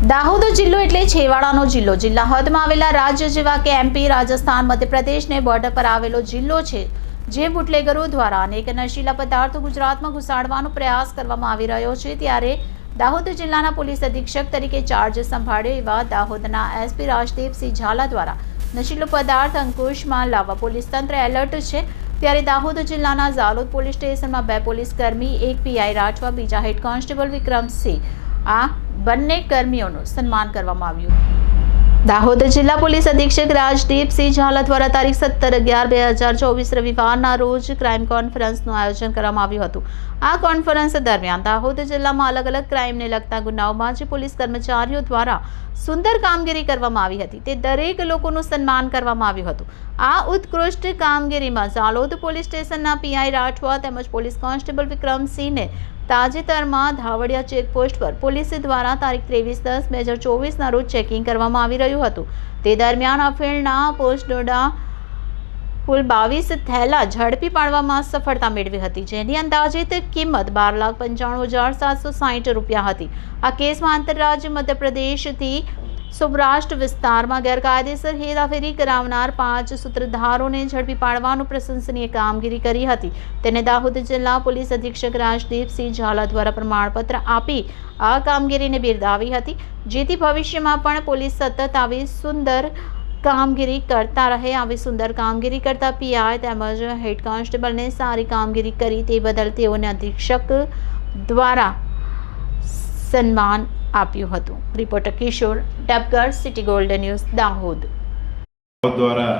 દાહોદ જિલ્લો એટલે છેવાડાનો જિલ્લો. જિલ્લા હદમાં આવેલા રાજ્ય જેવા કે એમપી, રાજસ્થાન, મધ્યપ્રદેશને બોર્ડર પર આવેલો જિલ્લો છે, જે બુટલેગરો દ્વારા અનેક નશીલા પદાર્થો ગુજરાતમાં ઘુસાડવાનો પ્રયાસ કરવામાં આવી રહ્યો છે. ત્યારે દાહોદ જિલ્લાના પોલીસ અધિક્ષક તરીકે ચાર્જ સંભાળ્યો એવા દાહોદના એસપી રાજદીપસિંહ ઝાલા દ્વારા નશીલો પદાર્થ અંકુશમાં લાવવા પોલીસ તંત્ર એલર્ટ છે. ત્યારે દાહોદ જિલ્લાના ઝાલોદ પોલીસ સ્ટેશનમાં 2 પોલીસ કર્મી, 1 પીઆઈ રાઠવા, બીજા હેડ કોન્સ્ટેબલ વિક્રમસિંહ, આ બંને કર્મીઓનું સન્માન કરવામાં આવ્યું. દાહોદ જિલ્લા પોલીસ અધિક્ષક રાજદીપસિંહ ઝાલા દ્વારા તારીખ 17/11/2024 રવિવારના રોજ ક્રાઇમ કોન્ફરન્સનું આયોજન કરવામાં આવ્યું હતું. આ કોન્ફરન્સ દરમિયાન દાહોદ જિલ્લામાં અલગ અલગ ક્રાઇમને લગતા ગુનાઓમાં જે પોલીસ કર્મચારીઓ દ્વારા સુંદર કામગીરી કરવામાં આવી હતી તે દરેક લોકોનું સન્માન કરવામાં આવ્યું હતું. આ ઉત્કૃષ્ટ કામગીરીમાં ઝાલોદ પોલીસ સ્ટેશનના પીઆઈ રાઠવા તેમજ પોલીસ કોન્સ્ટેબલ વિક્રમસિંહને તાજેતરમાં ધાવડિયા ચેકપોસ્ટ પર પોલીસ દ્વારા તારીખ 23/10/2024ના રોજ ચેકિંગ કરવામાં આવી રહ્યું હતું. તે દરમિયાન અફીણના પોસ્ટડોડા કુલ 22 થેલા ઝડપી પાડવામાં સફળતા મેળવી હતી, જેની અંદાજિત કિંમત 12,95,760 રૂપિયા હતી. આ કેસમાં આંતરરાજ્ય મધ્યપ્રદેશથી સૌરાષ્ટ્ર વિસ્તારમાં ગેરકાયદેસર હેરાફેરી કરાવનાર 5 સૂત્રધારોને ઝડપી પાડવાનું પ્રશંસનીય કામગીરી કરી હતી. તેને દાહોદ જિલ્લા પોલીસ અધિક્ષક રાજદીપસિંહ ઝાલા દ્વારા પ્રમાણપત્ર આપી આ કામગીરીને બિરદાવી હતી, જેથી ભવિષ્યમાં પણ પોલીસ સતત આવી સુંદર કામગીરી કરતા રહે. આવી સુંદર કામગીરી કરતા પીઆઈ તેમજ હેડ કોન્સ્ટેબલને સારી કામગીરી કરી તે બદલ તેઓને અધિક્ષક દ્વારા સન્માન આપ્યું હતું. Reporter Kishore Dabgar, city golden news, Dahod. દ્વારા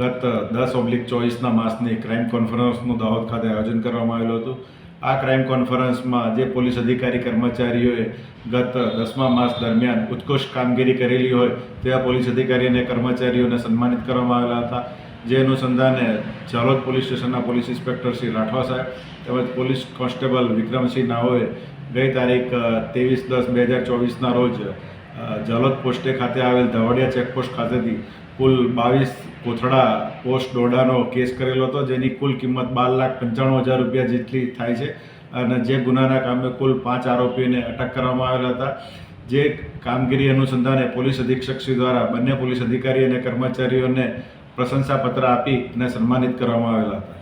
ગત 10/24ના માસની ક્રાઇમ કોન્ફરન્સનું દાહોદ ખાતે આયોજન કરવામાં આવેલું હતું. આ ક્રાઇમ કોન્ફરન્સમાં જે પોલીસ અધિકારી કર્મચારીઓએ ગત 10મા માસ દરમિયાન ઉત્કૃષ્ટ કામગીરી કરેલી હોય તેવા પોલીસ અધિકારી અને કર્મચારીઓને સન્માનિત કરવામાં આવેલા હતા. જે અનુસંધાને ઝાલોદ પોલીસ સ્ટેશનના પોલીસ ઇન્સ્પેક્ટર શ્રી રાઠવા સાહેબ તેમજ પોલીસ કોન્સ્ટેબલ વિક્રમસિંહ નાઓએ ગઈ તારીખ 23/10/2024ના રોજ ઝાલોદ પોસ્ટે ખાતે આવેલ ધાવડિયા ચેકપોસ્ટ ખાતેથી કુલ 22 કોથળા પોસ્ટ ડોડાનો કેસ કરેલો હતો, જેની કુલ કિંમત 12,95,000 રૂપિયા જેટલી થાય છે. અને જે ગુનાના કામે કુલ 5 આરોપીઓને અટક કરવામાં આવેલા હતા. જે કામગીરી અનુસંધાને પોલીસ અધિક્ષકશ્રી દ્વારા બંને પોલીસ અધિકારી અને કર્મચારીઓને પ્રશંસાપત્ર આપી અને સન્માનિત કરવામાં આવેલા હતા.